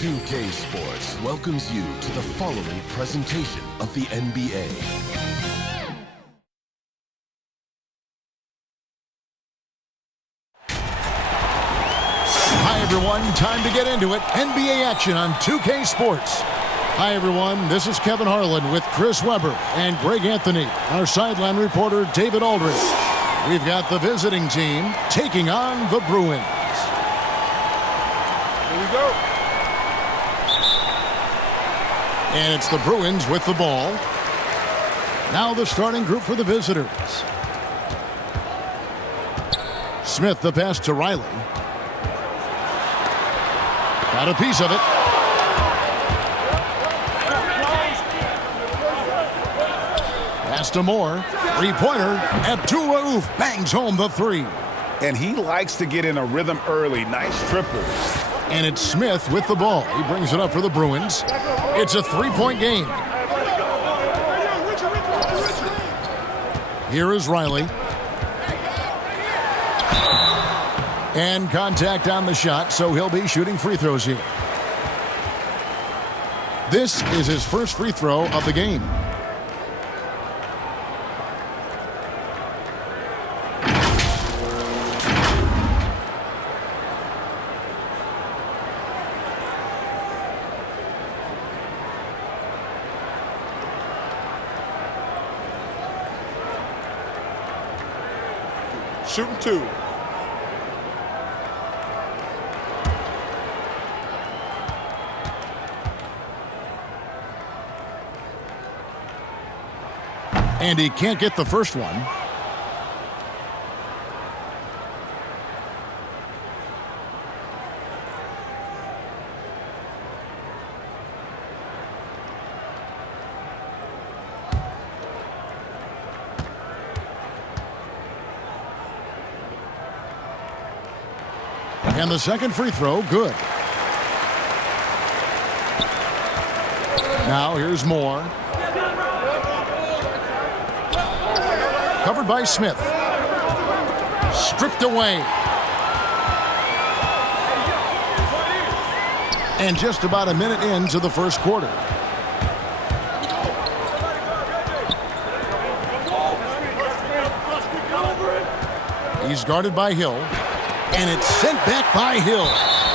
2K Sports welcomes you to the following presentation of the NBA. Hi everyone, time to get into it. NBA action on 2K Sports. Hi everyone, this is Kevin Harlan with Chris Webber and Greg Anthony, our sideline reporter David Aldridge. We've got the visiting team taking on the Bruins. Here we go. And it's the Bruins with the ball. Now the starting group for the visitors. Smith the pass to Riley. Got a piece of it. Pass to Moore. Three-pointer. Abdul-Rauf bangs home the three. And he likes to get in a rhythm early. Nice triple. And it's Smith with the ball. He brings it up for the Bruins. It's a three-point game. Here is Riley. And contact on the shot, so he'll be shooting free throws here. This is his first free throw of the game. Shooting two. And he can't get the first one. And the second free throw, good. Now here's Moore. Covered by Smith. Stripped away. And just about a minute into the first quarter. He's guarded by Hill. And it's sent back by Hill.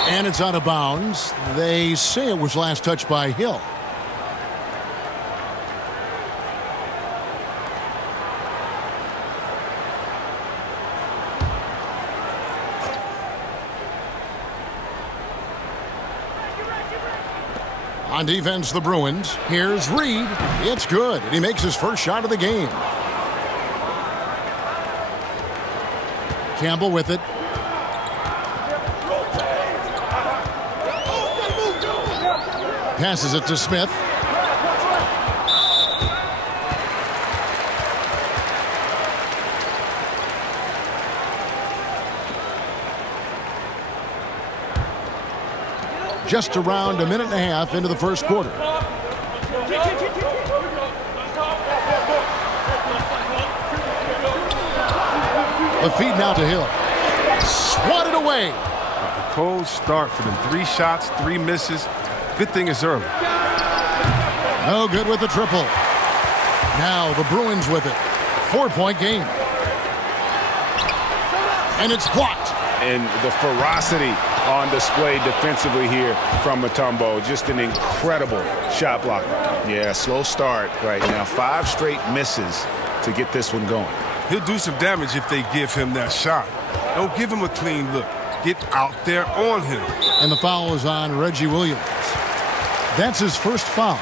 And it's out of bounds. They say it was last touched by Hill. On defense, the Bruins. Here's Reed. It's good. And he makes his first shot of the game. Campbell with it. Passes it to Smith. Just around a minute and a half into the first quarter. The feed now to Hill. Swatted away. A cold start for them. 3 shots, 3 misses. Good thing it's early. No good with the triple. Now the Bruins with it. 4-point game. And it's blocked. And the ferocity on display defensively here from Mutombo. Just an incredible shot blocker. Yeah, slow start right now. 5 straight misses to get this one going. He'll do some damage if they give him that shot. Don't give him a clean look. Get out there on him. And the foul is on Reggie Williams. That's his first foul.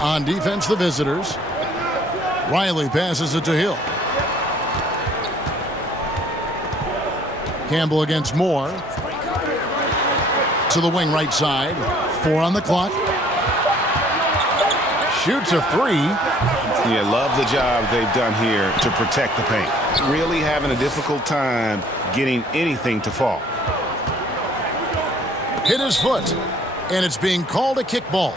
On defense, the visitors. Riley passes it to Hill. Campbell against Moore. To the wing right side. 4 on the clock. Shoots a 3. Yeah, love the job they've done here to protect the paint. Really having a difficult time getting anything to fall. Hit his foot. And it's being called a kickball.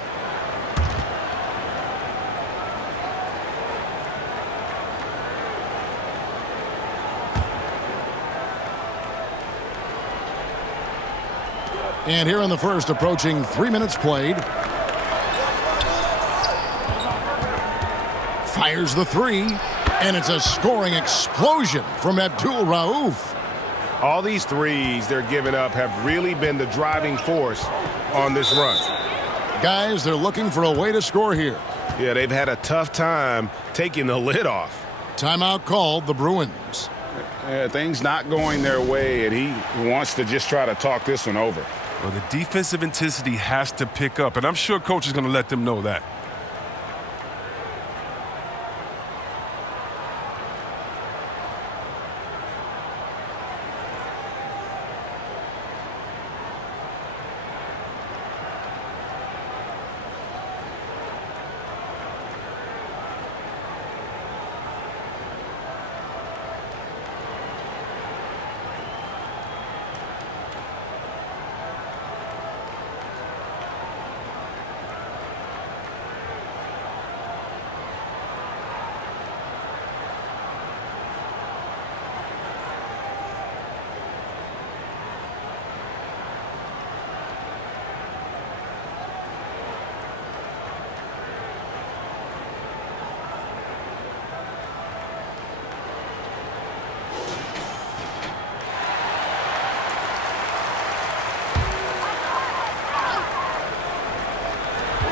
And here in the first, approaching 3 minutes played. Fires the three, and it's a scoring explosion from Abdul Rauf. All these threes they're giving up have really been the driving force on this run. Guys, they're looking for a way to score here. Yeah, they've had a tough time taking the lid off. Timeout called, the Bruins. Things not going their way, and he wants to just try to talk this one over. Well, the defensive intensity has to pick up, and I'm sure coach is going to let them know that.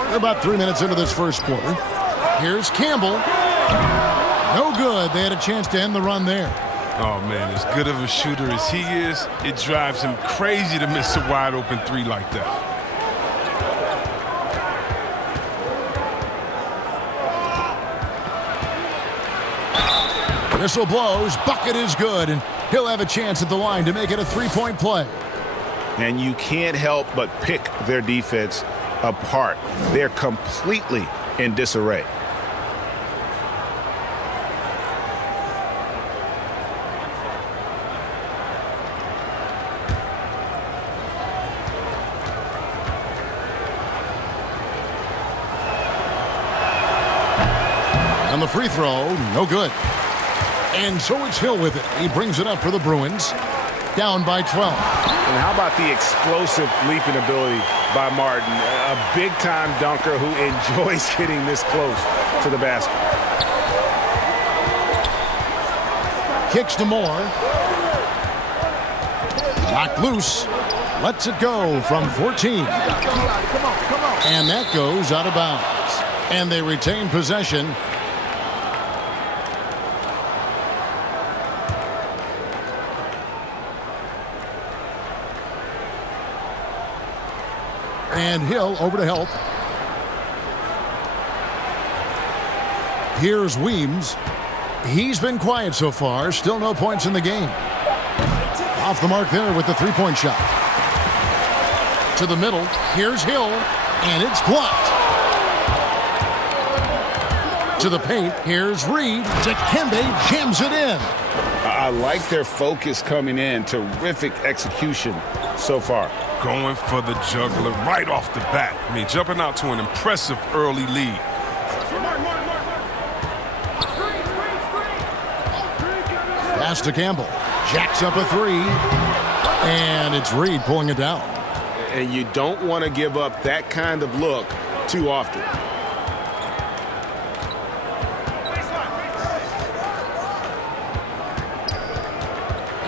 We're about 3 minutes into this first quarter. Here's Campbell. No good. They had a chance to end the run there. Oh, man, as good of a shooter as he is, it drives him crazy to miss a wide-open three like that. Whistle blows. Bucket is good, and he'll have a chance at the line to make it a three-point play. And you can't help but pick their defense apart. They're completely in disarray. On the free throw, no good. And so it's Hill with it. He brings it up for the Bruins. Down by 12. And how about the explosive leaping ability by Martin? A big-time dunker who enjoys hitting this close to the basket. Kicks to Moore. Knocked loose. Lets it go from 14. And that goes out of bounds. And they retain possession. And Hill over to help. Here's Weems. He's been quiet so far. Still no points in the game. Off the mark there with the three-point shot. To the middle. Here's Hill. And it's blocked. To the paint. Here's Reed. Dikembe jams it in. I like their focus coming in. Terrific execution so far. Going for the juggler right off the bat. I mean, jumping out to an impressive early lead. Pass to Campbell. Jacks up a three. And it's Reed pulling it down. And you don't want to give up that kind of look too often.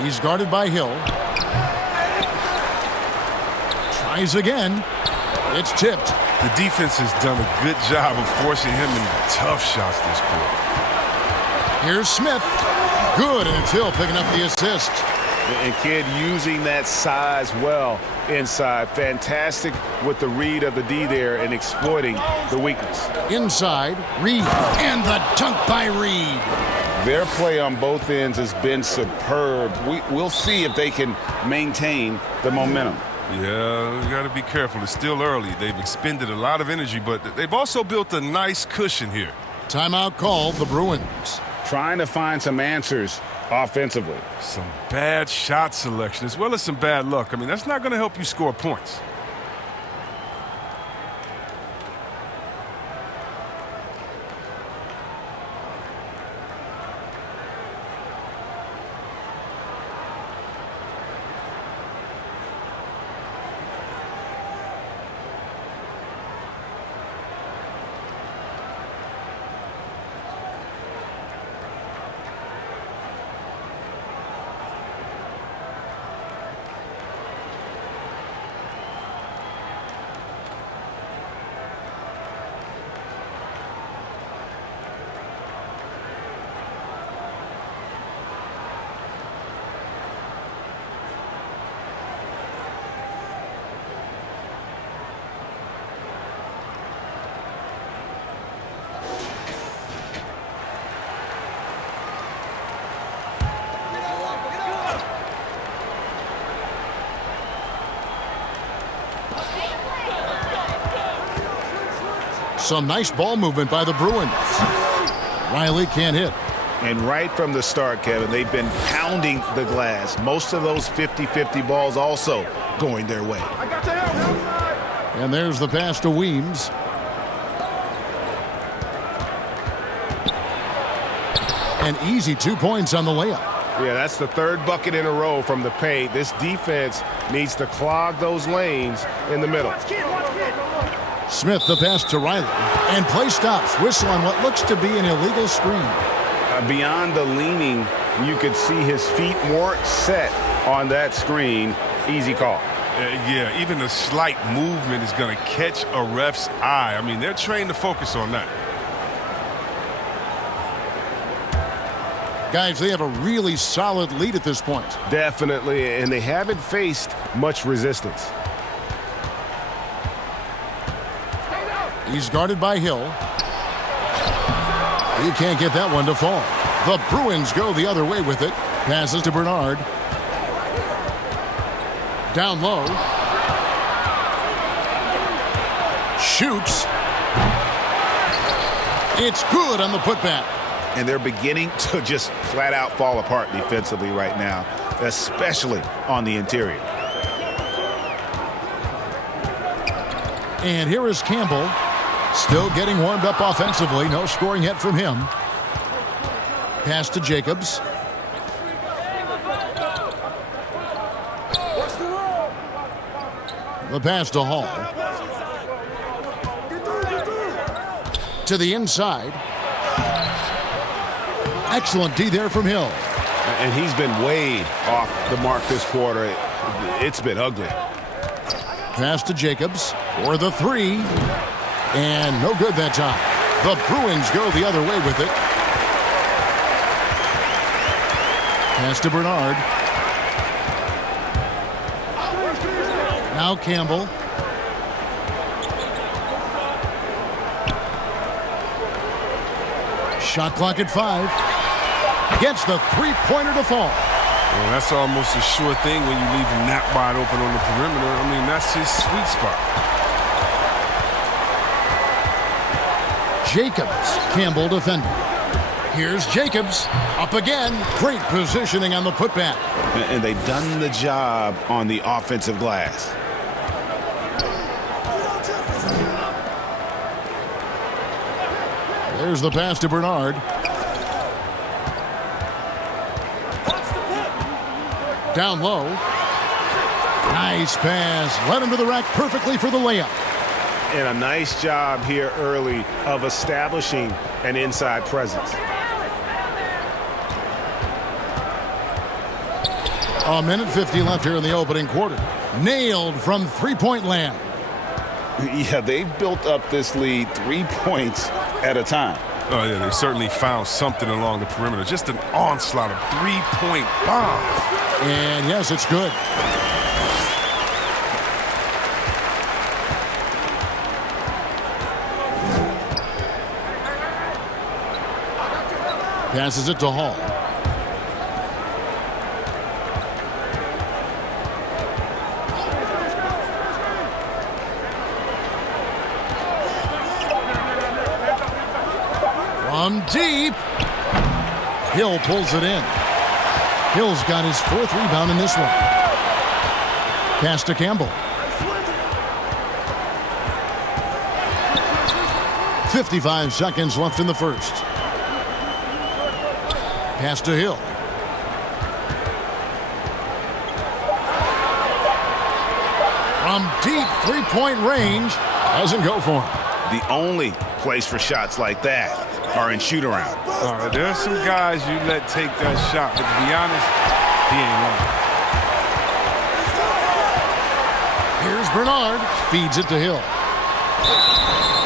He's guarded by Hill. Tries again. It's tipped. The defense has done a good job of forcing him into tough shots this quarter. Here's Smith. Good, and it's Hill picking up the assist. And Kidd using that size well inside. Fantastic with the read of the D there and exploiting the weakness. Inside, Reed. And the dunk by Reed. Their play on both ends has been superb. We'll see if they can maintain the momentum. Yeah, you got to be careful. It's still early. They've expended a lot of energy, but they've also built a nice cushion here. Timeout called, the Bruins. Trying to find some answers offensively. Some bad shot selection as well as some bad luck. I mean, that's not going to help you score points. Some nice ball movement by the Bruins. Riley can't hit. And right from the start, Kevin, they've been pounding the glass. Most of those 50-50 balls also going their way. And there's the pass to Weems. An easy 2 points on the layup. Yeah, that's the third bucket in a row from the paint. This defense needs to clog those lanes in the middle. Smith the pass to Riley. And play stops. Whistle on what looks to be an illegal screen. Beyond the leaning, you could see his feet more set on that screen. Easy call. Yeah, even a slight movement is going to catch a ref's eye. I mean, they're trained to focus on that. Guys, they have a really solid lead at this point. Definitely, and they haven't faced much resistance. He's guarded by Hill. He can't get that one to fall. The Bruins go the other way with it. Passes to Bernard. Down low. Shoots. It's good on the putback. And they're beginning to just flat out fall apart defensively right now, especially on the interior. And here is Campbell. Still getting warmed up offensively. No scoring yet from him. Pass to Jacobs. The pass to Hall. To the inside. Excellent D there from Hill. And he's been way off the mark this quarter. It's been ugly. Pass to Jacobs for the three. And no good that time. The Bruins go the other way with it. Pass to Bernard. Now Campbell. Shot clock at 5. Gets the three-pointer to fall. Well, that's almost a sure thing when you leave him that wide open on the perimeter. I mean, that's his sweet spot. Jacobs, Campbell defending. Here's Jacobs, up again. Great positioning on the putback. And they've done the job on the offensive glass. There's the pass to Bernard. Down low. Nice pass. Led him to the rack perfectly for the layup. And a nice job here early of establishing an inside presence. A minute 50 left here in the opening quarter. Nailed from three-point land. Yeah, they've built up this lead 3 points at a time. Oh, yeah, they've certainly found something along the perimeter. Just an onslaught of three-point bombs. And yes, it's good. Passes it to Hall. From deep. Hill pulls it in. Hill's got his 4th rebound in this one. Pass to Campbell. 55 seconds left in the first. Pass to Hill. From deep three-point range. Doesn't go for him. The only place for shots like that are in shoot-around. There's some guys you let take that shot, but to be honest, he ain't one. Here's Bernard. Feeds it to Hill.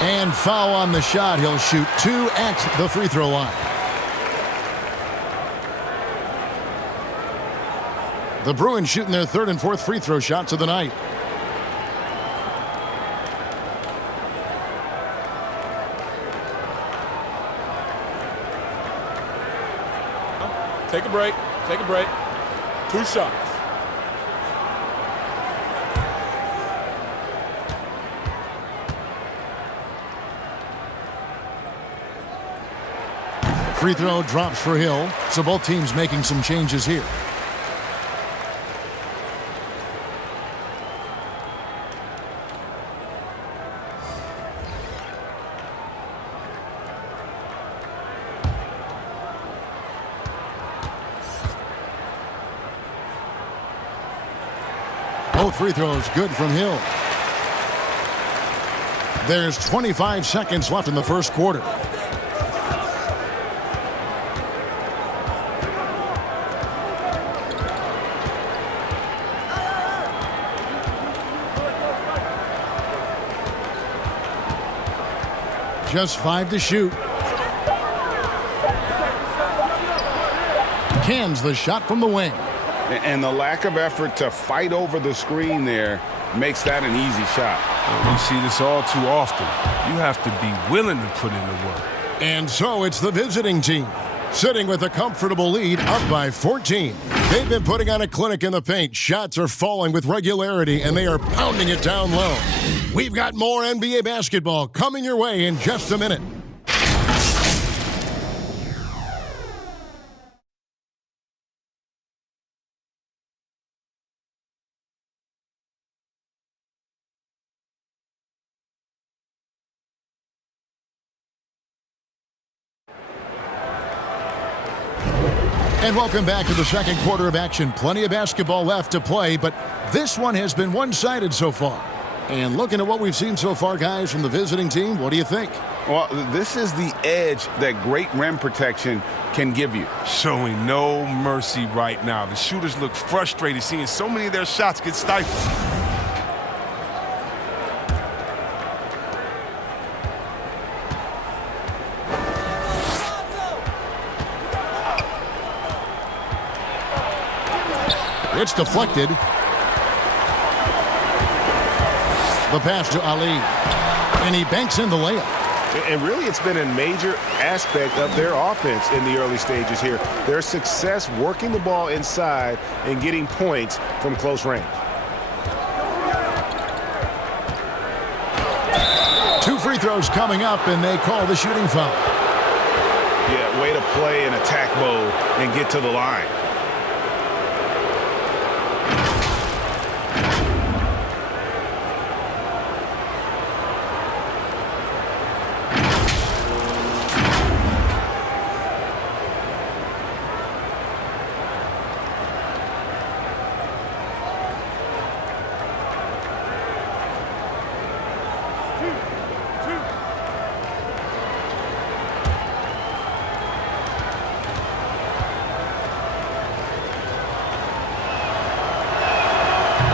And foul on the shot. He'll shoot 2 at the free throw line. The Bruins shooting their 3rd and 4th free throw shots of the night. Take a break. Take a break. 2 shots. Free throw drops for Hill, so both teams making some changes here. Both free throws good from Hill. There's 25 seconds left in the first quarter. Just 5 to shoot. Cans the shot from the wing. And the lack of effort to fight over the screen there makes that an easy shot. We see this all too often. You have to be willing to put in the work. And so it's the visiting team, sitting with a comfortable lead, up by 14. They've been putting on a clinic in the paint. Shots are falling with regularity, and they are pounding it down low. We've got more NBA basketball coming your way in just a minute. And welcome back to the second quarter of action. Plenty of basketball left to play, but this one has been one-sided so far. And looking at what we've seen so far, guys, from the visiting team, what do you think? Well, this is the edge that great rim protection can give you. Showing no mercy right now. The shooters look frustrated seeing so many of their shots get stifled. It's deflected. The pass to Ali. And he banks in the layup. And really, it's been a major aspect of their offense in the early stages here. Their success working the ball inside and getting points from close range. 2 free throws coming up, and they call the shooting foul. Yeah, way to play in attack mode and get to the line.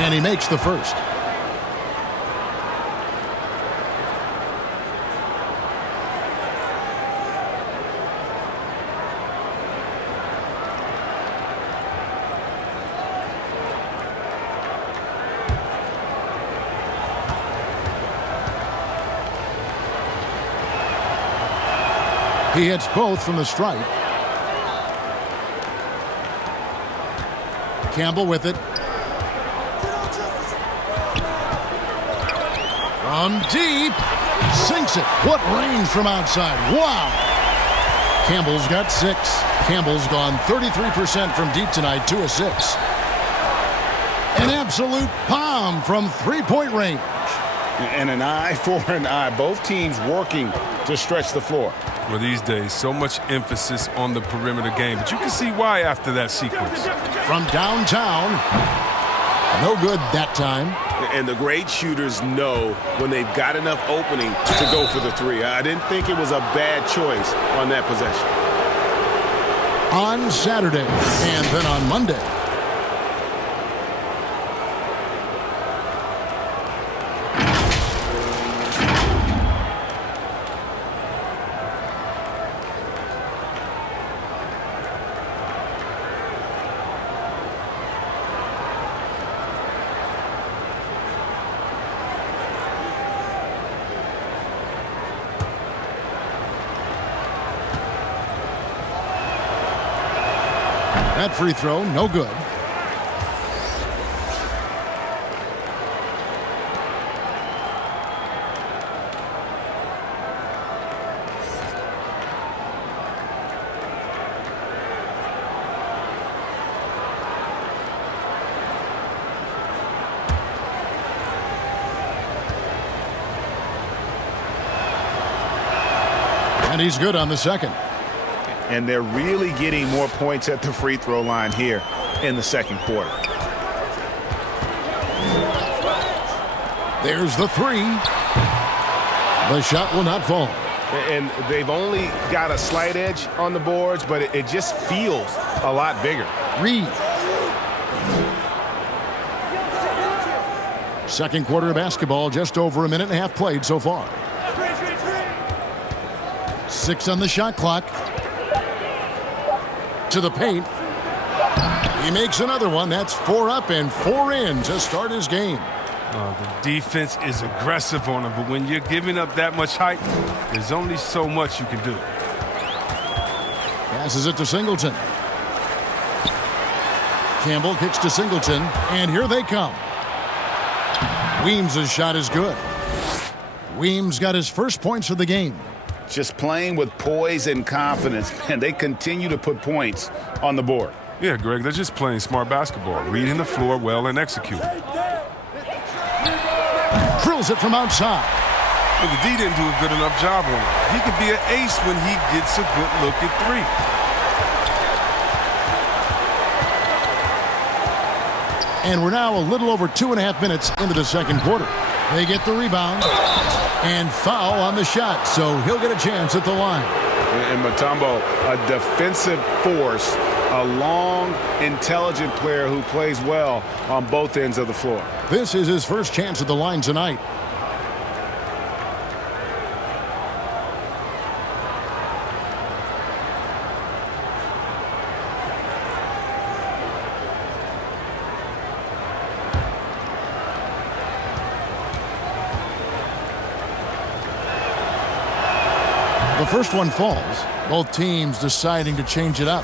And he makes the first. He hits both from the stripe. Campbell with it. From deep, sinks it. What range from outside. Wow. Campbell's got 6. Campbell's gone 33% from deep tonight, 2 assists. An absolute bomb from three-point range. And an eye for an eye. Both teams working to stretch the floor. Well, these days, so much emphasis on the perimeter game, but you can see why after that sequence. From downtown, no good that time. And the great shooters know when they've got enough opening to go for the 3. I didn't think it was a bad choice on that possession. On Saturday, and then on Monday. That free throw, no good. And he's good on the second. And they're really getting more points at the free throw line here in the second quarter. There's the three. The shot will not fall. And they've only got a slight edge on the boards, but it just feels a lot bigger. Reed. Second quarter of basketball, just over a minute and a half played so far. 6 on the shot clock. To the paint. He makes another one. That's 4 up and 4 in to start his game. The defense is aggressive on him, but when you're giving up that much height, there's only so much you can do. Passes it to Singleton. Campbell kicks to Singleton, and here they come. Weems' shot is good. Weems got his first points of the game. Just playing with poise and confidence, and they continue to put points on the board. Yeah, Greg, they're just playing smart basketball, reading the floor well and executing. Drills it from outside. But the D didn't do a good enough job on it. He could be an ace when he gets a good look at 3. And we're now a little over 2.5 minutes into the second quarter. They get the rebound and foul on the shot, so he'll get a chance at the line. And Mutombo, a defensive force, a long, intelligent player who plays well on both ends of the floor. This is his first chance at the line tonight. The first one falls. Both teams deciding to change it up.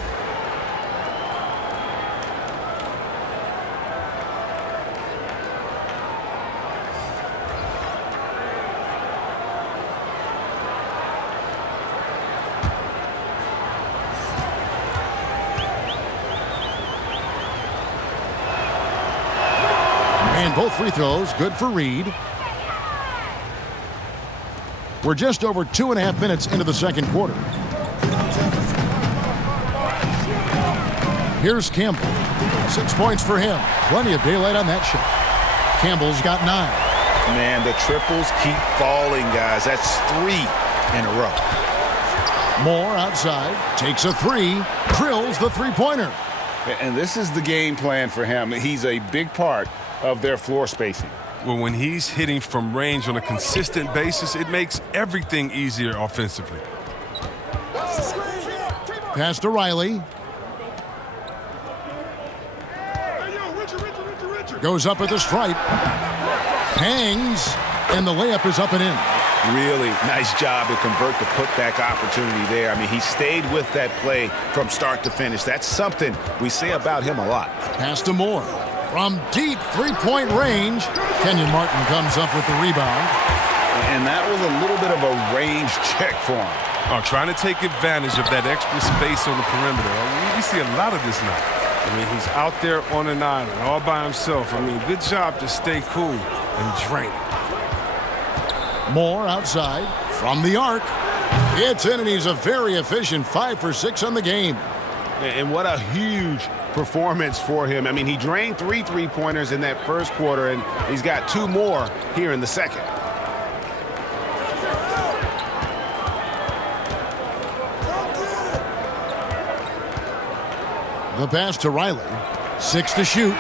And both free throws good for Reed. We're just over 2.5 minutes into the second quarter. Here's Campbell. 6 points for him. Plenty of daylight on that shot. Campbell's got 9. Man, the triples keep falling, guys. That's 3 in a row. Moore outside. Takes a 3. Drills the three-pointer. And this is the game plan for him. He's a big part of their floor spacing. Well, when he's hitting from range on a consistent basis, it makes everything easier offensively. Pass to Riley. Goes up at the stripe. Hangs. And the layup is up and in. Really nice job to convert the putback opportunity there. I mean, he stayed with that play from start to finish. That's something we say about him a lot. Pass to Moore. From deep three-point range, Kenyon Martin comes up with the rebound. And that was a little bit of a range check for him. Trying to take advantage of that extra space on the perimeter. We see a lot of this now. I mean, he's out there on an island all by himself. I mean, good job to stay cool and drain it. Moore outside from the arc. It's in, and he's a very efficient 5 for 6 on the game. And what a huge performance for him. I mean, he drained 3 three-pointers in that first quarter, and he's got 2 more here in the second. The pass to Riley. 6 to shoot.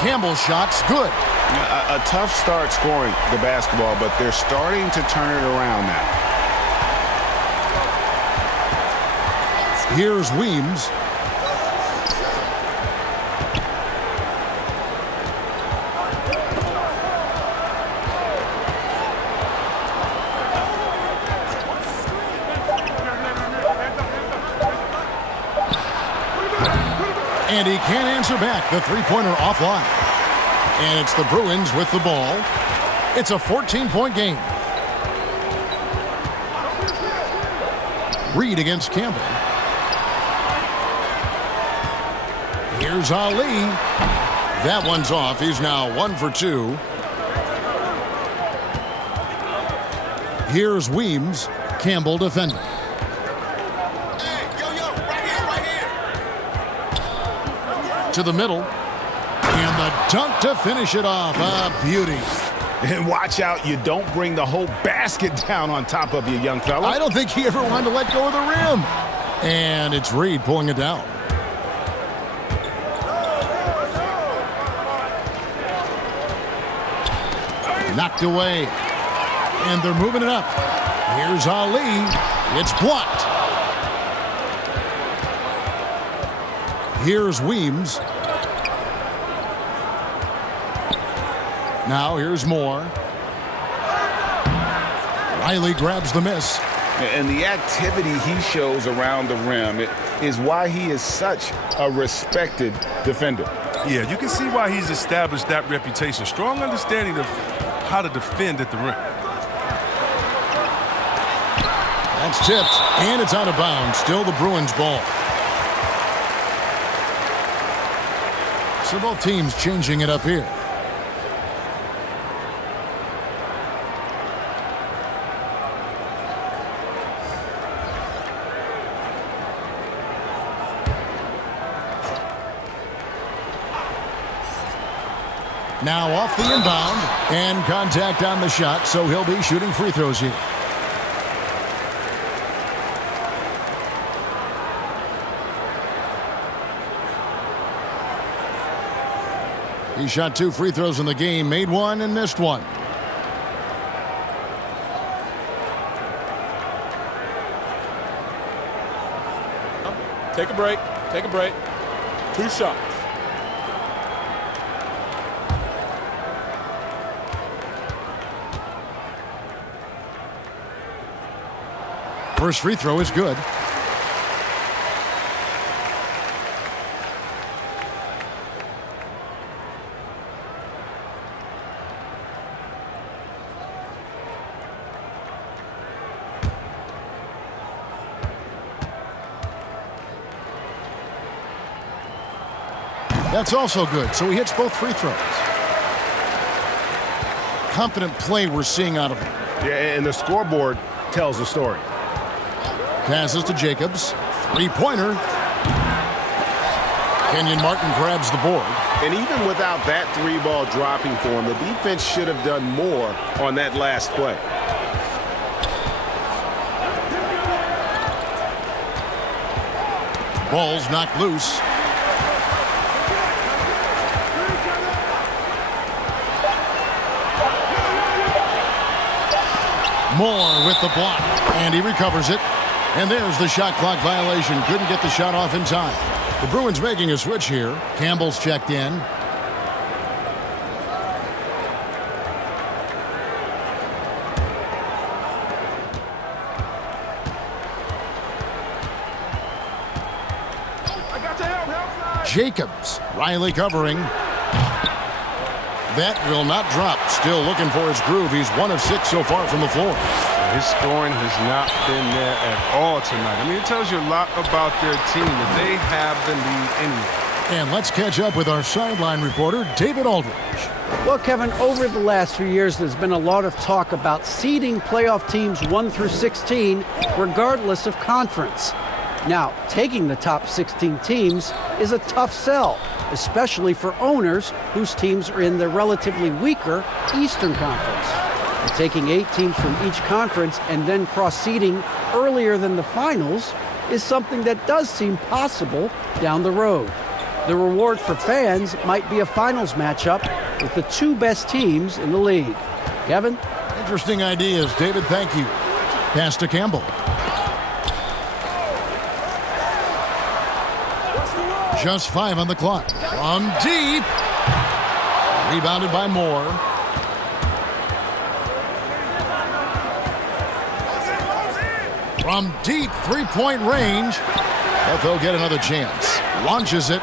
Campbell's shot's good. A tough start scoring the basketball, but they're starting to turn it around now. Here's Weems. And he can't answer back. The three-pointer offline. And it's the Bruins with the ball. It's a 14-point game. Reed against Campbell. Here's Ali. That one's off. He's now 1 for 2. Here's Weems. Campbell defending. to the middle. And the dunk to finish it off. A beauty. And watch out, you don't bring the whole basket down on top of you, young fella. I don't think he ever wanted to let go of the rim. And it's Reed pulling it down. Knocked away. And they're moving it up. Here's Ali. It's blocked. Here's Weems. Now here's Moore. Riley grabs the miss. And the activity he shows around the rim is why he is such a respected defender. Yeah, you can see why he's established that reputation. Strong understanding of how to defend at the rim. That's tipped, and it's out of bounds. Still the Bruins ball. So both teams changing it up here. Now off the inbound, and contact on the shot, so he'll be shooting free throws here. He shot 2 free throws in the game, made 1 and missed 1. Take a break. Take a break. 2 shots. First free throw is good. That's also good, so he hits both free throws. Confident play we're seeing out of him. Yeah, and the scoreboard tells the story. Passes to Jacobs. Three-pointer. Kenyon Martin grabs the board. And even without that 3-ball dropping for him, the defense should have done more on that last play. Ball's knocked loose. Moore with the block, and he recovers it. And there's the shot clock violation. Couldn't get the shot off in time. The Bruins making a switch here. Campbell's checked in. Jacobs. Riley covering. That will not drop. Still looking for his groove. He's 1 of 6 so far from the floor. His scoring has not been there at all tonight. I mean, it tells you a lot about their team that they have the lead anyway. And let's catch up with our sideline reporter, David Aldridge. Well, Kevin, over the last few years, there's been a lot of talk about seeding playoff teams 1 through 16, regardless of conference. Now, taking the top 16 teams is a tough sell, especially for owners whose teams are in the relatively weaker Eastern Conference. And taking 8 teams from each conference and then cross-seeding earlier than the finals is something that does seem possible down the road. The reward for fans might be a finals matchup with the 2 best teams in the league. Kevin? Interesting ideas, David. Thank you. Pass to Campbell. Just 5 on the clock. From deep. Rebounded by Moore. From deep 3-point range. But they'll get another chance. Launches it.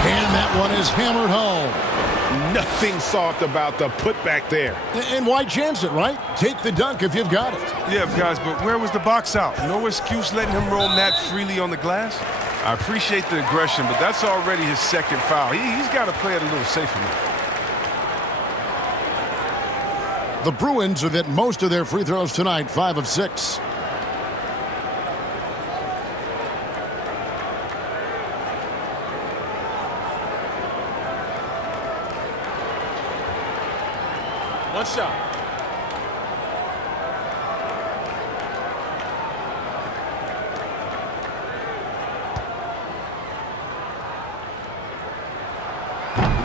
And that one is hammered home. Nothing soft about the putback there. And why chance it, right? Take the dunk if you've got it. Yeah, guys, but where was the box out? No excuse letting him roam that freely on the glass. I appreciate the aggression, but that's already his 2nd foul. He's got to play it a little safer now. The Bruins have hit most of their free throws tonight, 5 of 6. One shot.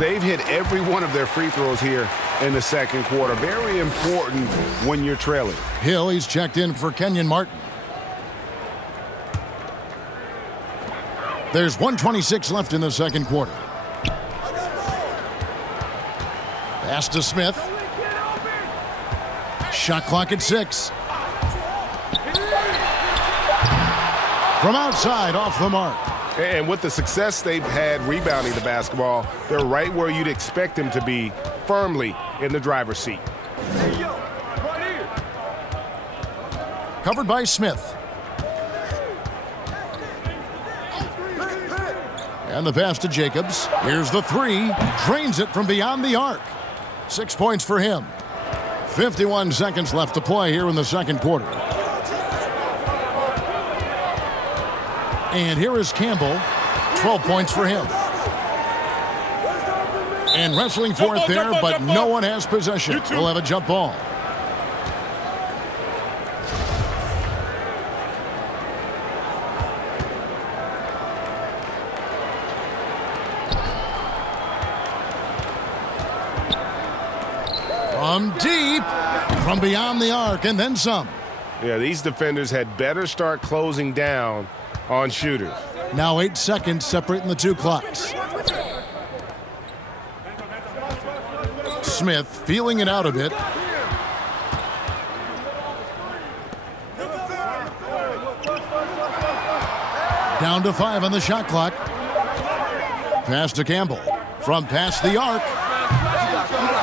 They've hit every one of their free throws here in the second quarter. Very important when you're trailing. Hill, he's checked in for Kenyon Martin. There's 1:26 left in the second quarter. Pass to Smith. Shot clock at 6. From outside, off the mark. And with the success they've had rebounding the basketball, they're right where you'd expect them to be, firmly in the driver's seat. Covered by Smith. And the pass to Jacobs. Here's the 3. Drains it from beyond the arc. 6 points for him. 51 seconds left to play here in the second quarter. And here is Campbell. 12 points for him. And wrestling for it there, but no one has possession. We'll have a jump ball. From deep, from beyond the arc, and then some. Yeah, these defenders had better start closing down on shooters. Now 8 seconds separating the two clocks. Smith feeling it out a bit. Down to 5 on the shot clock. Pass to Campbell. From past the arc.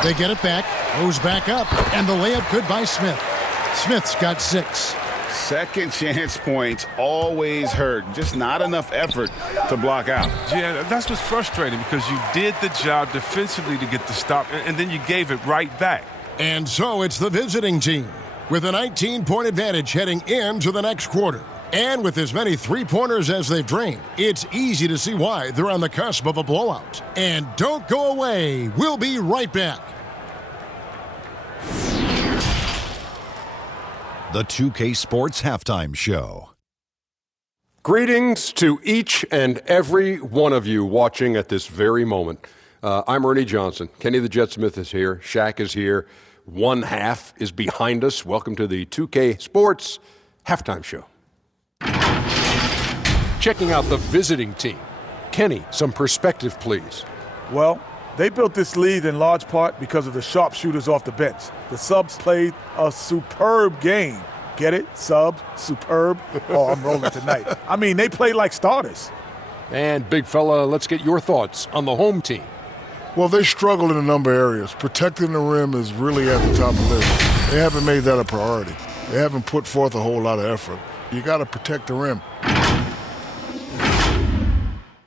They get it back. Goes back up. And the layup good by Smith. Smith's got 6. Second chance points always hurt. Just not enough effort to block out. Yeah, that's what's frustrating because you did the job defensively to get the stop, and then you gave it right back. And so it's the visiting team with a 19-point advantage heading into the next quarter. And with as many three-pointers as they've drained, it's easy to see why they're on the cusp of a blowout. And don't go away. We'll be right back. The 2K Sports Halftime Show. Greetings to each and every one of you watching at this very moment. I'm Ernie Johnson. Kenny the Jet Smith is here. Shaq is here. One half is behind us. Welcome to the 2K Sports Halftime Show. Checking out the visiting team. Kenny, some perspective, please. Well, they built this lead in large part because of the sharpshooters off the bench. The subs played a superb game. Get it? Sub, superb. Oh, I'm rolling tonight. I mean, they played like starters. And big fella, let's get your thoughts on the home team. Well, they struggled in a number of areas. Protecting the rim is really at the top of the list. They haven't made that a priority. They haven't put forth a whole lot of effort. You got to protect the rim.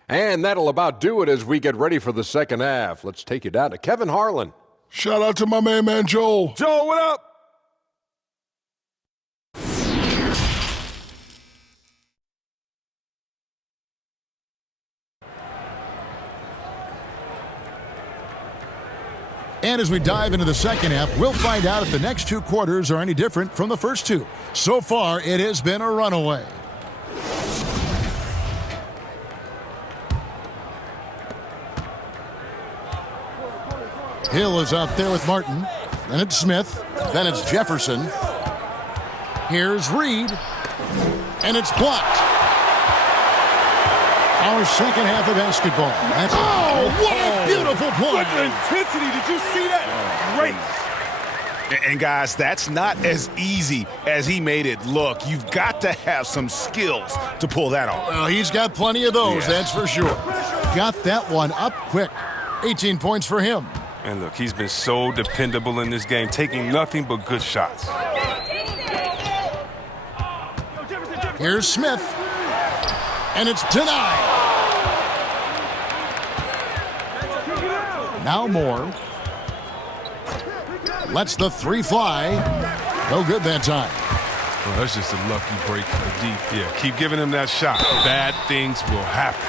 And that'll about do it as we get ready for the second half. Let's take you down to Kevin Harlan. Shout out to my man Joel. Joel, what up? And as we dive into the second half, we'll find out if the next 2 quarters are any different from the first 2. So far, it has been a runaway. Hill is out there with Martin. Then it's Smith. Then it's Jefferson. Here's Reed. And it's blocked. Our second half of basketball. That's what a beautiful play. What intensity. Did you see that? Great. And guys, that's not as easy as he made it look. You've got to have some skills to pull that off. Well, he's got plenty of those, that's for sure. Got that one up quick. 18 points for him. And look, he's been so dependable in this game, taking nothing but good shots. Here's Smith. And it's denied. Now Moore. Lets the 3 fly. No good that time. Well, that's just a lucky break for the deep. Yeah, keep giving him that shot. Bad things will happen.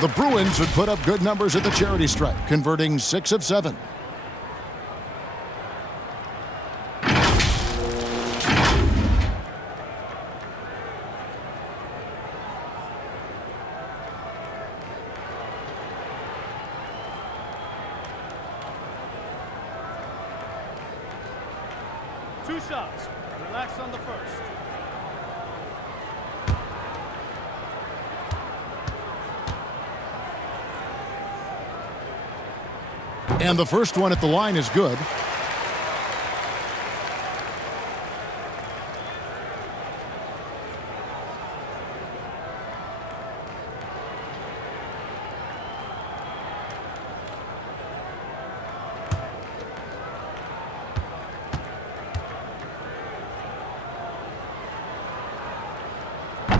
The Bruins would put up good numbers at the charity stripe, converting 6 of 7. Two shots. Relax on the first. And the first one at the line is good.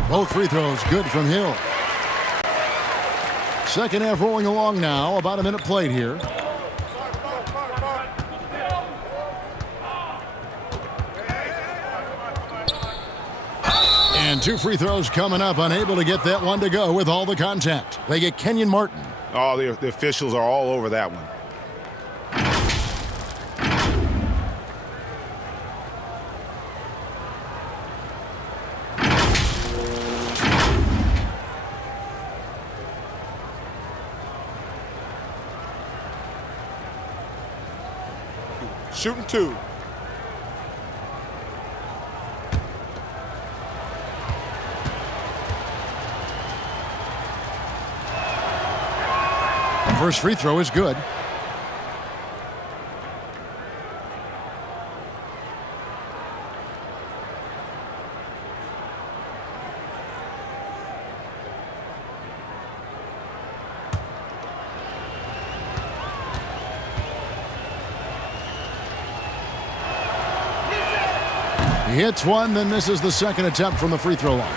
Both free throws good from Hill. Second half rolling along now. About a minute played here. And 2 free throws coming up. Unable to get that one to go with all the contact. They get Kenyon Martin. Oh, the officials are all over that one. Shooting 2. First free throw is good. He hits one, then misses the second attempt from the free throw line.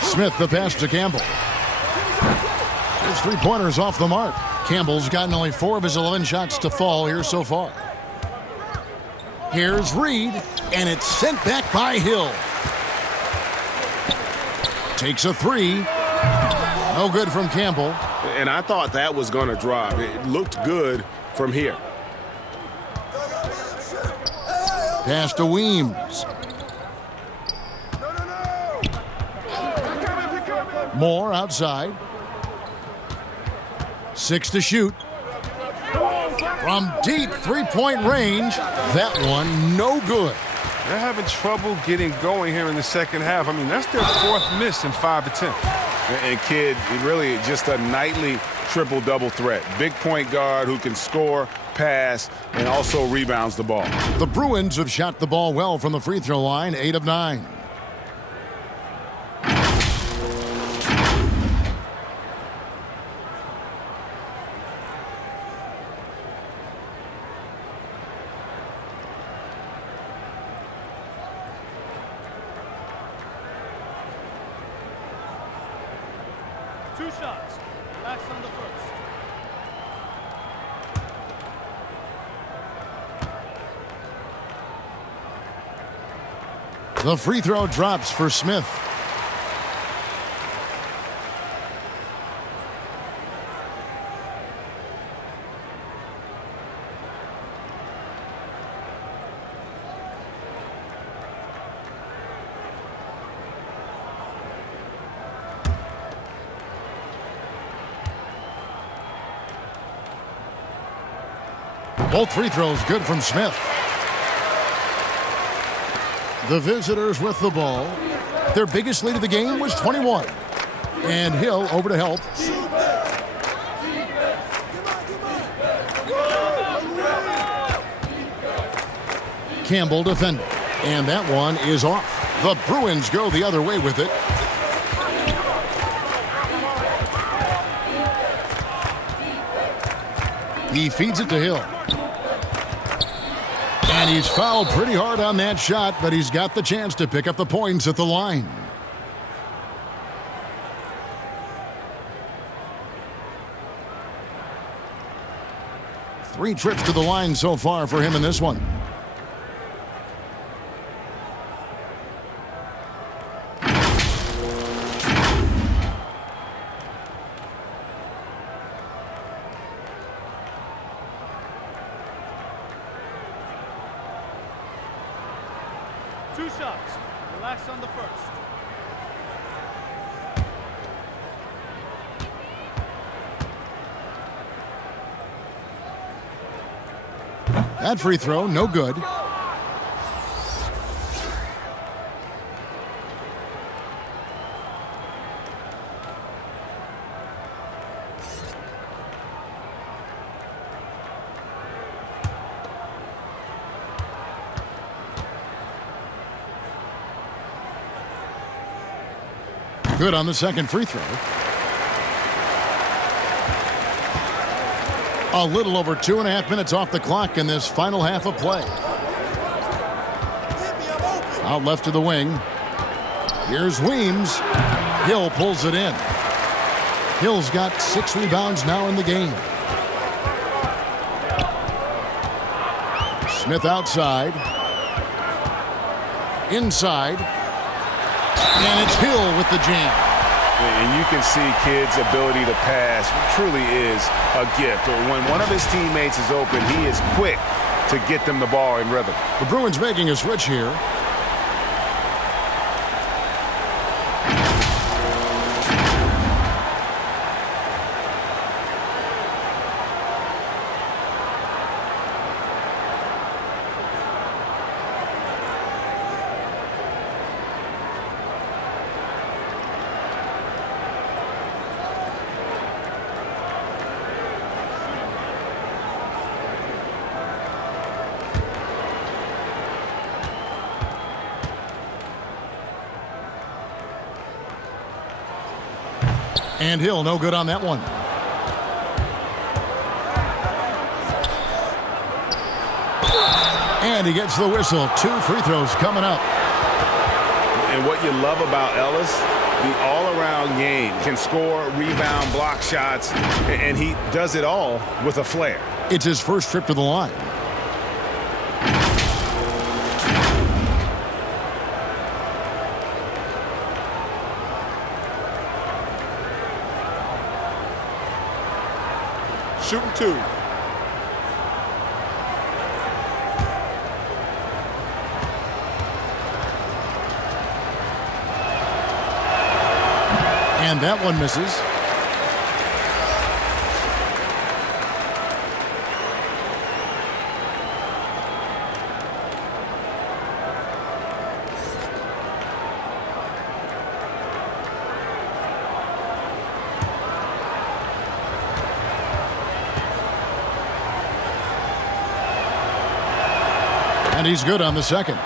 Smith the pass to Campbell. His 3-pointers off the mark. Campbell's gotten only 4 of his 11 shots to fall here so far. Here's Reed, and it's sent back by Hill. Takes a 3. No good from Campbell. And I thought that was going to drop. It looked good from here. Pass to Weems. Moore outside. 6 to shoot. From deep 3-point range. That one no good. They're having trouble getting going here in the second half. I mean, that's their 4th miss in 5 attempts. And kid, really just a nightly triple-double threat. Big point guard who can score, pass, and also rebounds the ball. The Bruins have shot the ball well from the free throw line, 8 of 9. Two shots. Relax on the first. The free throw drops for Smith. Both free throws good from Smith. The visitors with the ball. Their biggest lead of the game was 21. And Hill over to help. Campbell defending. And that one is off. The Bruins go the other way with it. He feeds it to Hill. And he's fouled pretty hard on that shot, but he's got the chance to pick up the points at the line. Three trips to the line so far for him in this one. 2 shots. Relax on the first. That free throw, no good. Good on the second free throw. A little over 2.5 minutes off the clock in this final half of play. Out left to the wing. Here's Weems. Hill pulls it in. Hill's got 6 rebounds now in the game. Smith outside. Inside. And it's Hill with the jam. And you can see kids' ability to pass truly is a gift. When one of his teammates is open, he is quick to get them the ball in rhythm. The Bruins making a switch here. And Hill, no good on that one. And he gets the whistle. 2 free throws coming up. And what you love about Ellis, the all-around game, can score, rebound, block shots, and he does it all with a flair. It's his first trip to the line. Shooting 2. And that one misses. And he's good on the second.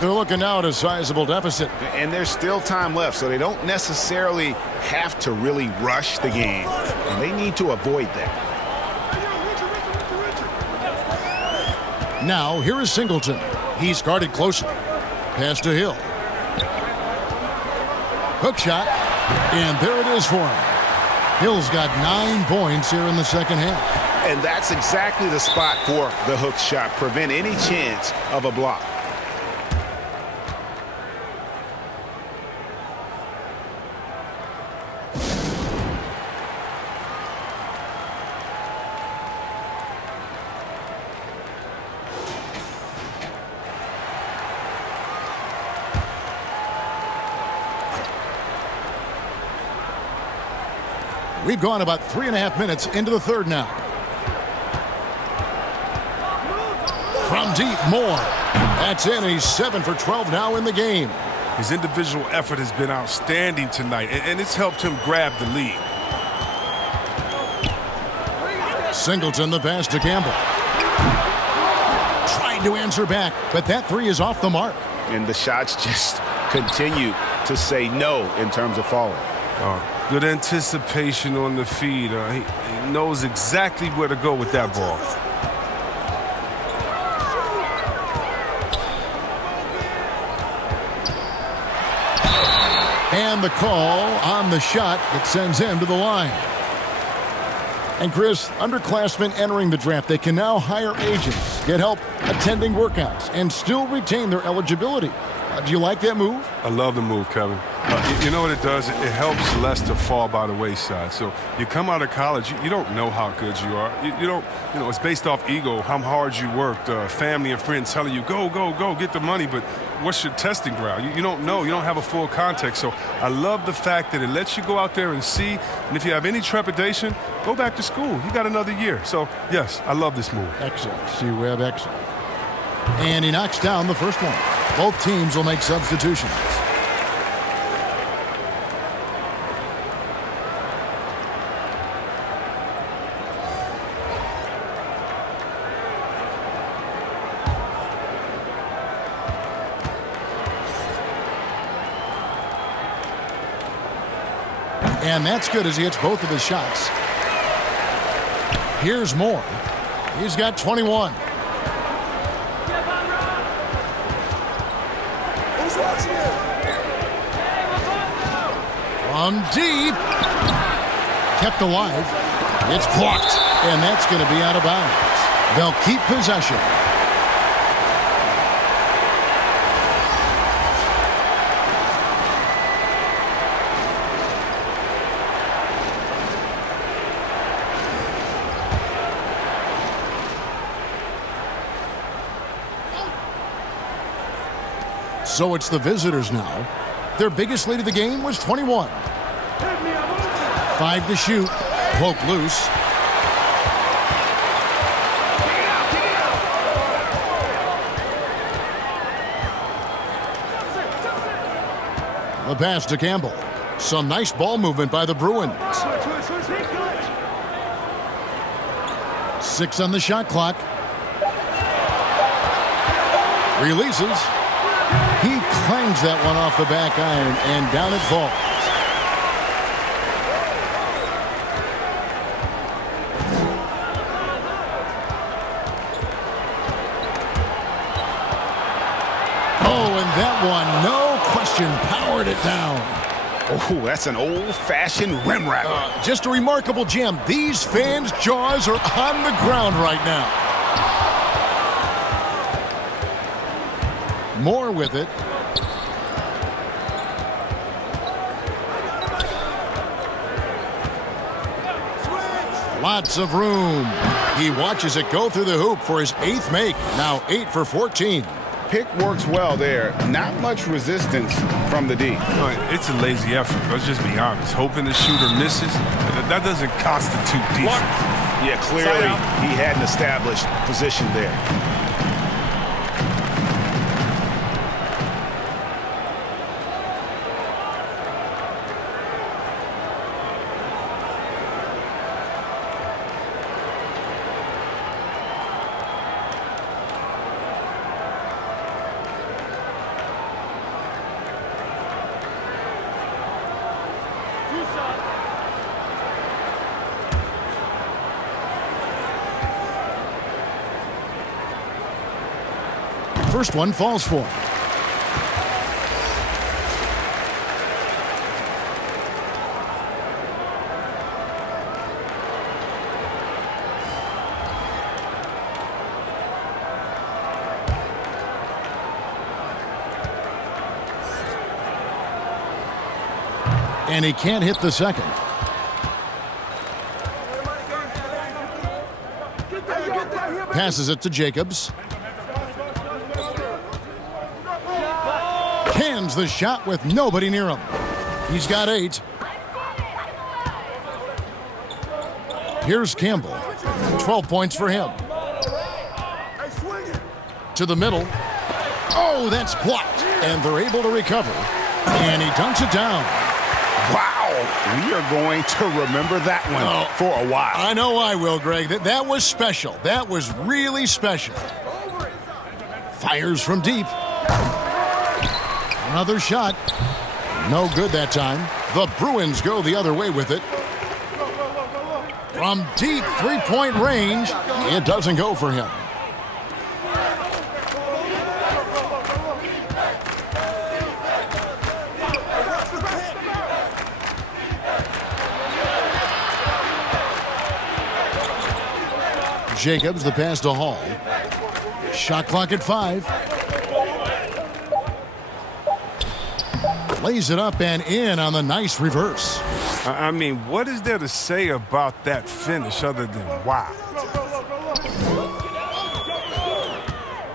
They're looking now at a sizable deficit. And there's still time left, so they don't necessarily have to really rush the game. And they need to avoid that. Now, here is Singleton. He's guarded closely. Pass to Hill. Hook shot. And there it is for him. Hill's got 9 points here in the second half. And that's exactly the spot for the hook shot. Prevent any chance of a block. We've gone about 3.5 minutes into the third now. From deep, Moore. That's in. He's 7 for 12 now in the game. His individual effort has been outstanding tonight, and it's helped him grab the lead. Singleton, the pass to Campbell. Trying to answer back, but that 3 is off the mark. And the shots just continue to say no in terms of falling. Good anticipation on the feed. He knows exactly where to go with that ball. And the call on the shot that sends him to the line. And Chris, underclassmen entering the draft, they can now hire agents, get help attending workouts, and still retain their eligibility. Do you like that move? I love the move, Kevin. You know what it does? It helps less to fall by the wayside. So you come out of college, you don't know how good you are. You don't, it's based off ego, how hard you worked, family and friends telling you, go, go, go, get the money. But what's your testing ground? You don't know. You don't have a full context. So I love the fact that it lets you go out there and see. And if you have any trepidation, go back to school. You got another year. So, yes, I love this move. Excellent. C-Web, excellent. And he knocks down the first one. Both teams will make substitutions. And that's good as he hits both of his shots. Here's Moore. He's got 21. From deep. Kept alive. It's blocked. And that's going to be out of bounds. They'll keep possession. So it's the visitors now. Their biggest lead of the game was 21. 5 to shoot. Poke loose. The pass to Campbell. Some nice ball movement by the Bruins. 6 on the shot clock. Releases. He clangs that one off the back iron, and down it falls. Oh, and that one, no question, powered it down. Oh, that's an old-fashioned rim rattler. Just a remarkable jam. These fans' jaws are on the ground right now. Moore with it. Lots of room. He watches it go through the hoop for his 8th make. Now 8 for 14. Pick works well there. Not much resistance from the D. It's a lazy effort. Let's just be honest. Hoping the shooter misses, that doesn't constitute defense. Yeah, clearly he had an established position there. First one falls for him. And he can't hit the second. Passes it to Jacobs. Cans the shot with nobody near him. He's got 8. Here's Campbell. 12 points for him. To the middle. Oh, that's blocked. And they're able to recover. And he dunks it down. Wow. We are going to remember that one for a while. I know I will, Greg. That was special. That was really special. Fires from deep. Another shot. No good that time. The Bruins go the other way with it. From deep three-point range, it doesn't go for him. Jacobs, the pass to Hall. Shot clock at 5. Lays it up and in on the nice reverse. I mean, what is there to say about that finish other than wow?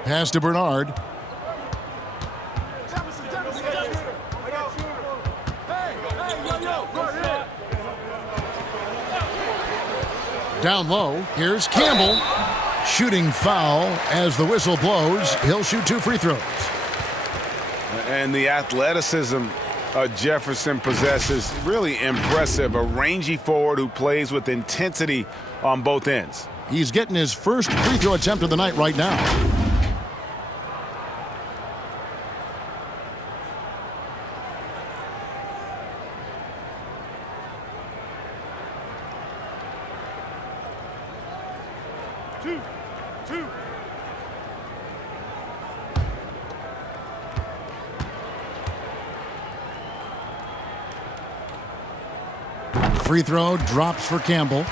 Pass to Bernard. Down low, here's Campbell. Shooting foul as the whistle blows. He'll shoot 2 free throws. And the athleticism Jefferson possesses, really impressive. A rangy forward who plays with intensity on both ends. He's getting his first free throw attempt of the night right now. Two. Free throw drops for Campbell.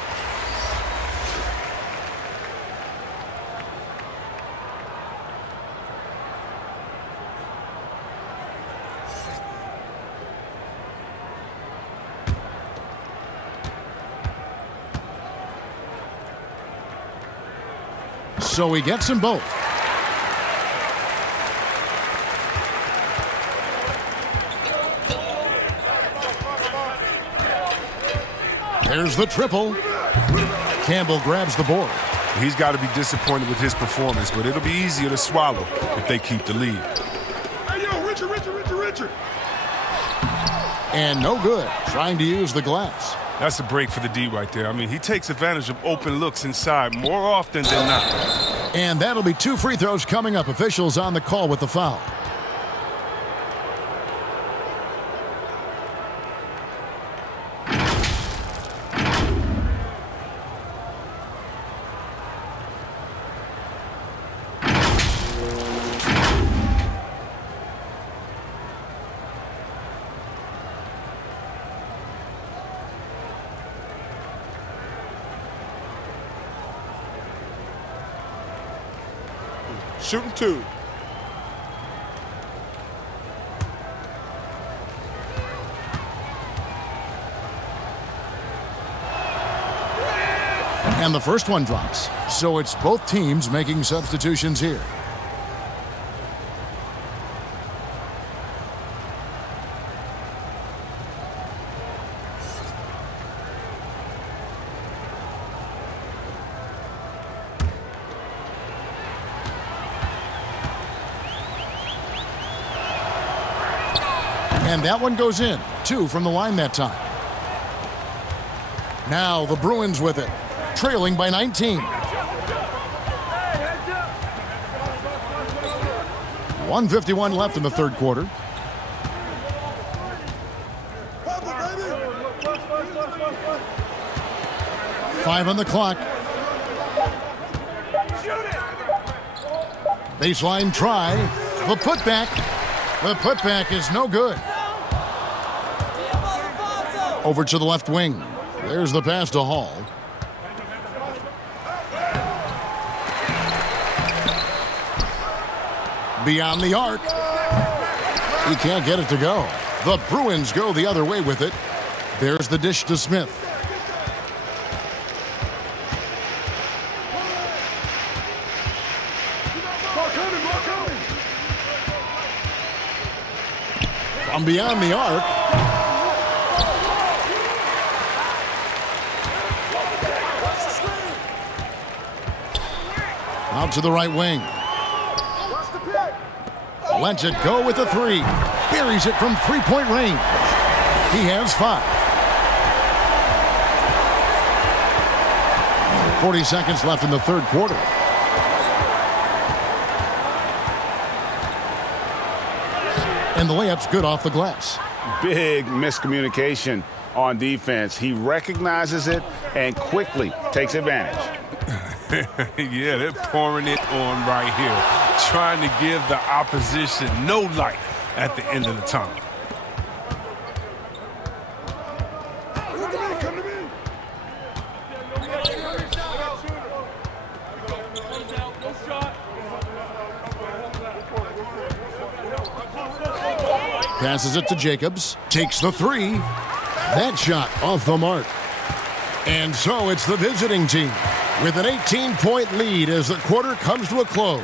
So he gets them both. There's the triple. Campbell grabs the board. He's got to be disappointed with his performance, but it'll be easier to swallow if they keep the lead. Hey, yo, Richard. And no good. Trying to use the glass. That's a break for the D right there. I mean, he takes advantage of open looks inside more often than not. And that'll be 2 free throws coming up. Officials on the call with the foul. Shooting 2. And the first one drops. So it's both teams making substitutions here. And that one goes in. 2 from the line that time. Now the Bruins with it. Trailing by 19. 1:51 left in the third quarter. Five on the clock. Baseline try. The putback. The putback is no good. Over to the left wing. There's the pass to Hall. Beyond the arc. He can't get it to go. The Bruins go the other way with it. There's the dish to Smith. From beyond the arc. Out to the right wing. Lets it go with the 3. Buries it from 3-point range. He has 5. 40 seconds left in the third quarter. And the layup's good off the glass. Big miscommunication on defense. He recognizes it and quickly takes advantage. Yeah, they're pouring it on right here, trying to give the opposition no light at the end of the tunnel. Passes it to Jacobs. Takes the three. That shot off the mark. And so it's the visiting team with an 18-point lead as the quarter comes to a close.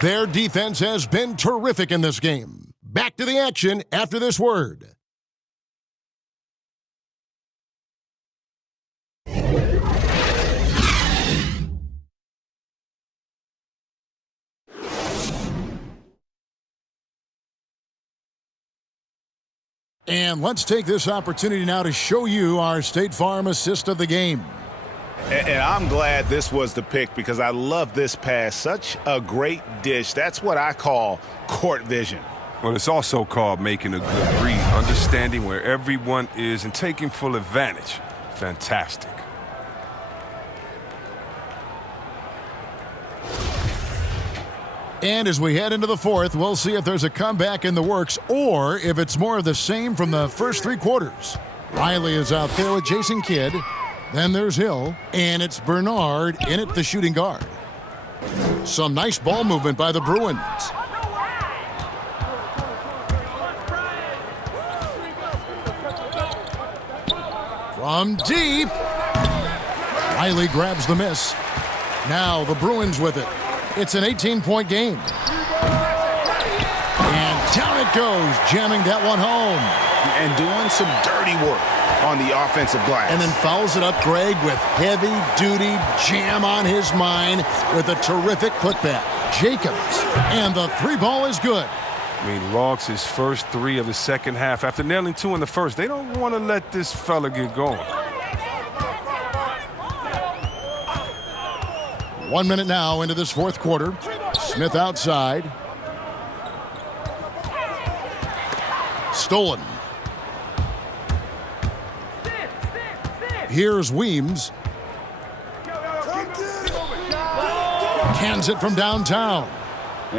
Their defense has been terrific in this game. Back to the action after this word. And let's take this opportunity now to show you our State Farm assist of the game. And I'm glad this was the pick because I love this pass. Such a great dish. That's what I call court vision. Well, it's also called making a good read, understanding where everyone is and taking full advantage. Fantastic. And as we head into the fourth, we'll see if there's a comeback in the works or if it's more of the same from the first three quarters. Riley is out there with Jason Kidd. Then there's Hill, and it's Bernard in at the shooting guard. Some nice ball movement by the Bruins. From deep. Riley grabs the miss. Now the Bruins with it. It's an 18-point game. And down it goes, jamming that one home. And doing some dirty work on the offensive glass. And then fouls it up, Greg, with heavy-duty jam on his mind with a terrific putback. Jacobs, and the three ball is good. I mean, logs his first three of the second half. After nailing two in the first, they don't want to let this fella get going. 1 minute now into this fourth quarter. Smith outside. Stolen. Here's Weems. Cans it from downtown.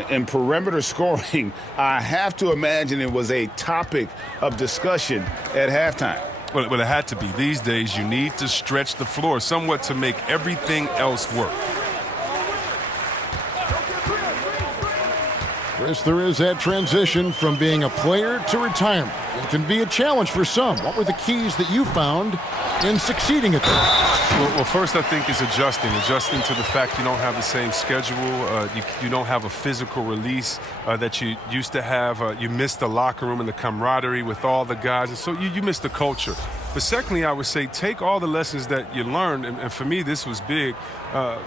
In perimeter scoring, I have to imagine it was a topic of discussion at halftime. Well, it had to be. These days, you need to stretch the floor somewhat to make everything else work. Chris, there is that transition from being a player to retirement. It can be a challenge for some. What were the keys that you found in succeeding at that? Well, first I think is adjusting to the fact you don't have the same schedule. You don't have a physical release that you used to have. You miss the locker room and the camaraderie with all the guys, and so you miss the culture. But secondly, I would say take all the lessons that you learned, and for me this was big,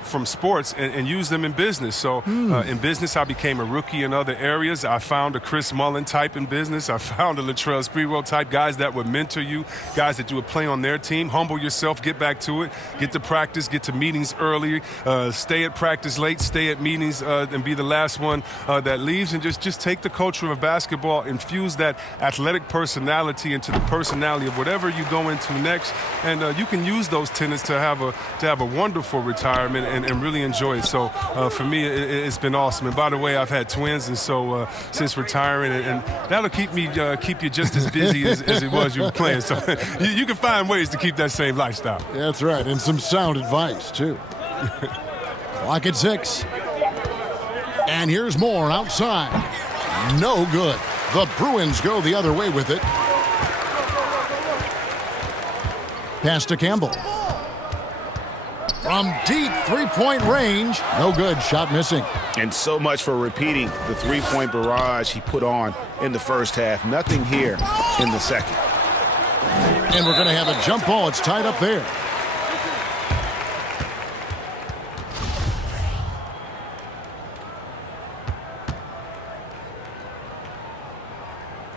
from sports and use them in business. So in business, I became a rookie in other areas. I found a Chris Mullin type in business. I found a Latrell Sprewell type, guys that would mentor you, guys that you would play on their team. Humble yourself, get back to it, get to practice, get to meetings early, stay at practice late, stay at meetings and be the last one that leaves, and just take the culture of basketball, infuse that athletic personality into the personality of whatever you go into next, and you can use those tenets to have a wonderful retirement and really enjoy it. So for me, it's been awesome. And by the way, I've had twins, and so since retiring, and that'll keep you just as busy as it was you were playing. So you can find ways to keep that same lifestyle. That's right, and some sound advice too. Clock at 6. And here's more outside. No good. The Bruins go the other way with it. Pass to Campbell. From deep three-point range. No good. Shot missing. And so much for repeating the three-point barrage he put on in the first half. Nothing here in the second. And we're going to have a jump ball. It's tied up there.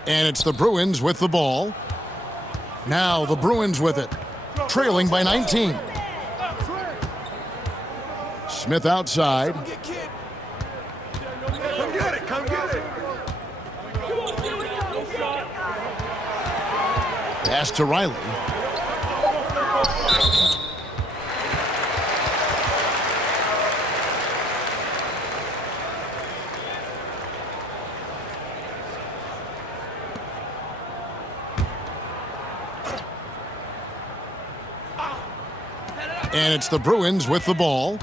And it's the Bruins with the ball. Now the Bruins with it. Trailing by 19. Smith outside. Come get it. Pass to Riley. And it's the Bruins with the ball.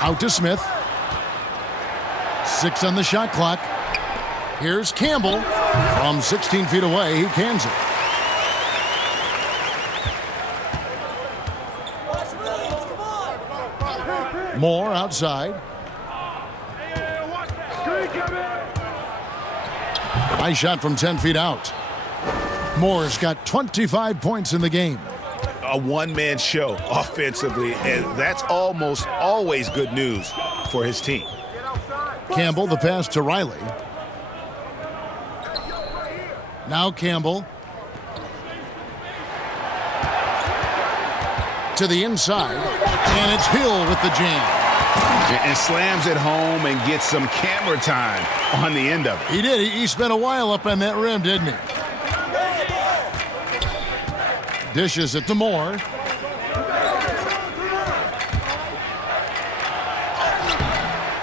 Out to Smith. 6 on the shot clock. Here's Campbell. From 16 feet away, he cans it. Moore outside. Nice shot from 10 feet out. Moore's got 25 points in the game. A one-man show offensively, and that's almost always good news for his team. Campbell, the pass to Riley. Now Campbell. To the inside, and it's Hill with the jam. And slams it home and gets some camera time on the end of it. He did. He spent a while up on that rim, didn't he? Dishes it to Moore.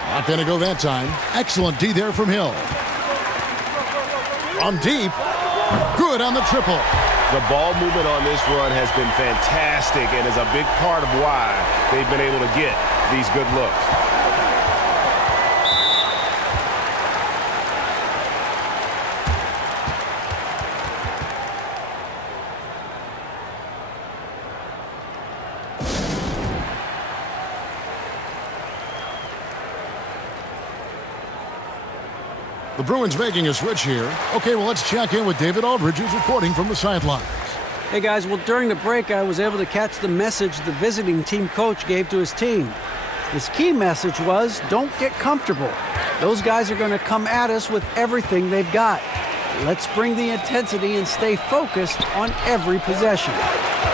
Not going to go that time. Excellent D there from Hill. From deep. Good on the triple. The ball movement on this run has been fantastic and is a big part of why they've been able to get these good looks. The Bruins making a switch here. Okay, well, let's check in with David Aldridge, who's reporting from the sidelines. Hey, guys, well, during the break, I was able to catch the message the visiting team coach gave to his team. His key message was, don't get comfortable. Those guys are going to come at us with everything they've got. Let's bring the intensity and stay focused on every possession.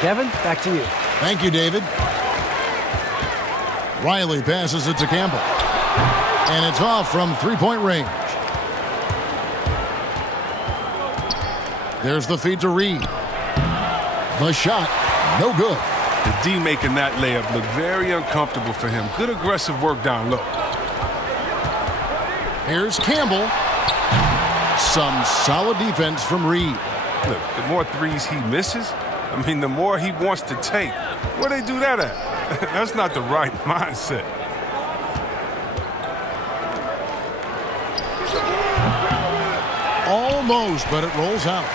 Kevin, back to you. Thank you, David. Riley passes it to Campbell. And it's off from three-point range. There's the feed to Reed. The shot, no good. The D making that layup look very uncomfortable for him. Good aggressive work down low. Here's Campbell. Some solid defense from Reed. Look, the more threes he misses, I mean, the more he wants to take. Where they do that at? That's not the right mindset. Almost, but it rolls out.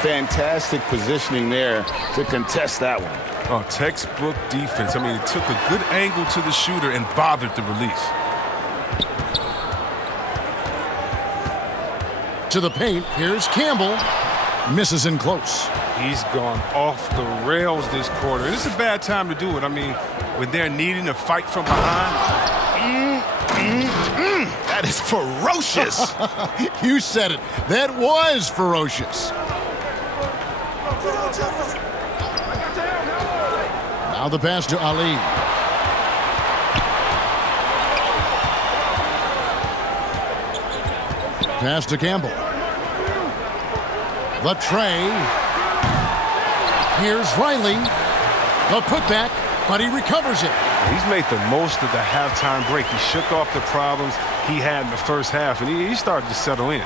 Fantastic positioning there to contest that one. Oh, textbook defense. I mean, it took a good angle to the shooter and bothered the release. To the paint, here's Campbell. Misses in close. He's gone off the rails this quarter. This is a bad time to do it. I mean, when they're needing to fight from behind. That is ferocious. You said it. That was ferocious. Now the pass to Ali. Pass to Campbell. The tray. Here's Riley. The putback, but he recovers it. He's made the most of the halftime break. He shook off the problems he had in the first half, and he started to settle in.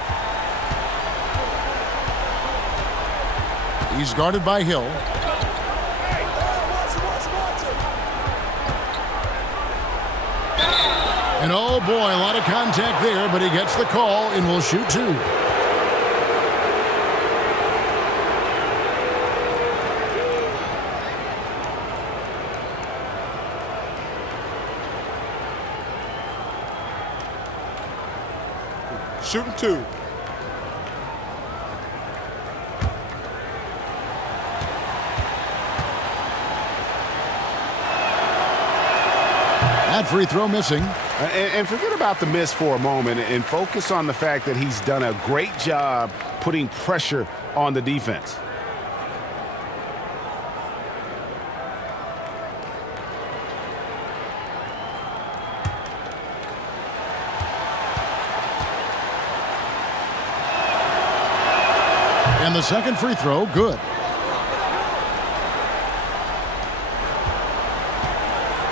He's guarded by Hill. And oh boy, a lot of contact there, but he gets the call and will shoot two. Shooting two. That free throw missing. And forget about the miss for a moment and focus on the fact that he's done a great job putting pressure on the defense. And the second free throw, good.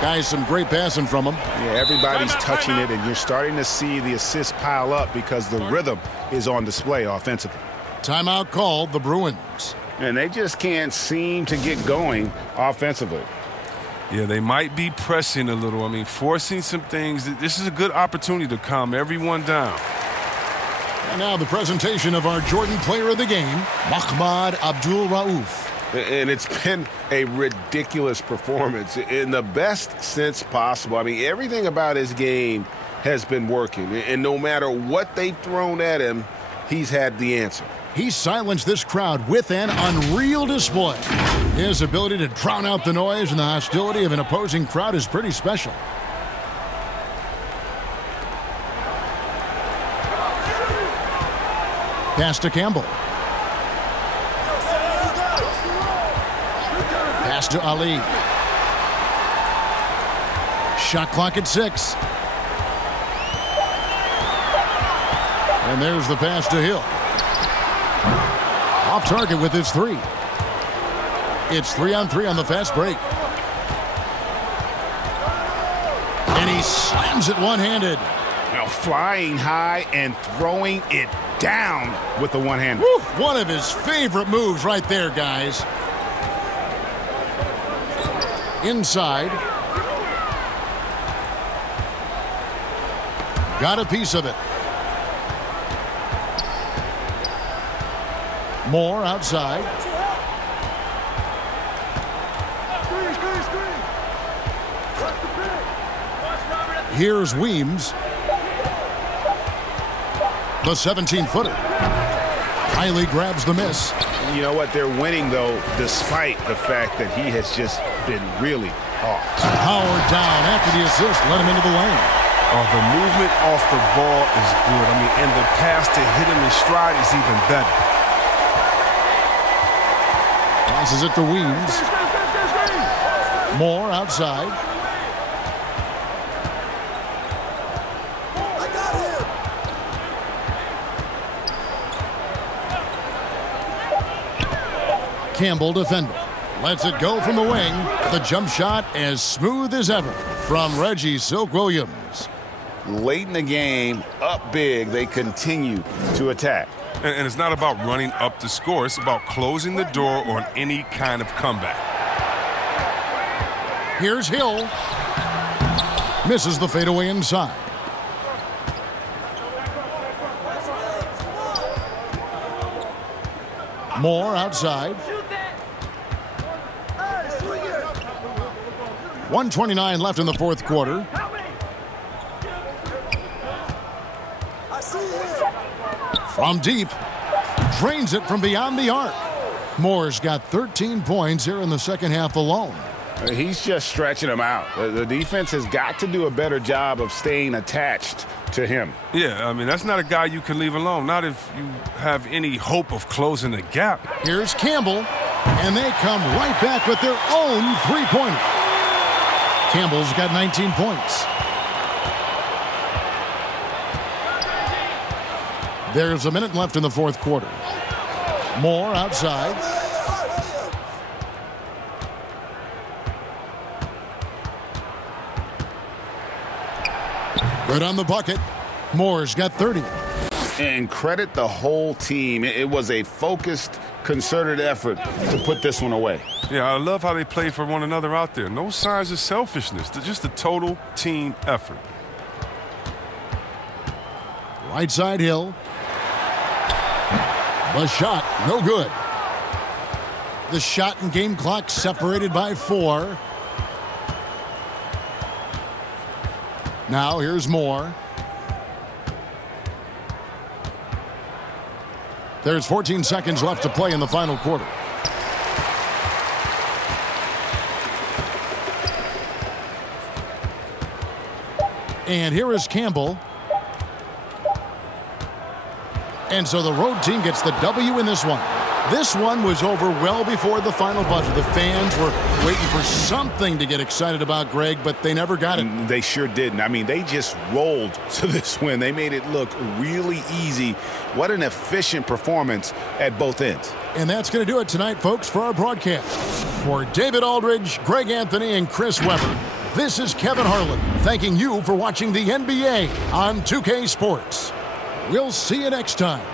Guys, some great passing from him. Yeah, everybody's touching it, and you're starting to see the assists pile up because the rhythm is on display offensively. Timeout called, the Bruins. And they just can't seem to get going offensively. Yeah, they might be pressing a little. I mean, forcing some things. This is a good opportunity to calm everyone down. And now the presentation of our Jordan Player of the Game, Mahmoud Abdul-Rauf. And it's been a ridiculous performance in the best sense possible. I mean, everything about his game has been working. And no matter what they've thrown at him, he's had the answer. He silenced this crowd with an unreal display. His ability to drown out the noise and the hostility of an opposing crowd is pretty special. Pass to Campbell. Pass to Ali. Shot clock at 6. And there's the pass to Hill. Off target with his 3. It's 3-on-3 on the fast break. And he slams it one-handed. Now flying high and throwing it down with the one-hand. One of his favorite moves right there, guys. Inside. Got a piece of it. Moore outside. Here's Weems. The 17-footer. Riley grabs the miss. You know what? They're winning, though, despite the fact that he has just been really off. Howard down after the assist. Let him into the lane. Oh, the movement off the ball is good. I mean, and the pass to hit him in stride is even better. Passes it to Weems. Moore outside. Campbell defender. Lets it go from the wing. The jump shot as smooth as ever from Reggie Silk Williams. Late in the game, up big, they continue to attack. And it's not about running up the score. It's about closing the door on any kind of comeback. Here's Hill. Misses the fadeaway inside. Moore outside. 1:29 left in the fourth quarter. From deep. Drains it from beyond the arc. Moore's got 13 points here in the second half alone. He's just stretching them out. The defense has got to do a better job of staying attached to him. Yeah, I mean, that's not a guy you can leave alone, not if you have any hope of closing the gap. Here's Campbell, and they come right back with their own three-pointer. Campbell's got 19 points. There's a minute left in the fourth quarter. Moore outside. Good on the bucket. Moore's got 30. And credit the whole team. It was a focused, concerted effort to put this one away. Yeah, I love how they play for one another out there. No signs of selfishness. They're just a total team effort. Right side Hill. The shot, no good. The shot and game clock separated by 4. Now here's Moore. There's 14 seconds left to play in the final quarter. And here is Campbell. And so the road team gets the W in this one. This one was over well before the final buzzer. The fans were waiting for something to get excited about, Greg, but they never got it. They sure didn't. I mean, they just rolled to this win. They made it look really easy. What an efficient performance at both ends. And that's going to do it tonight, folks, for our broadcast. For David Aldridge, Greg Anthony, and Chris Webber, this is Kevin Harlan thanking you for watching the NBA on 2K Sports. We'll see you next time.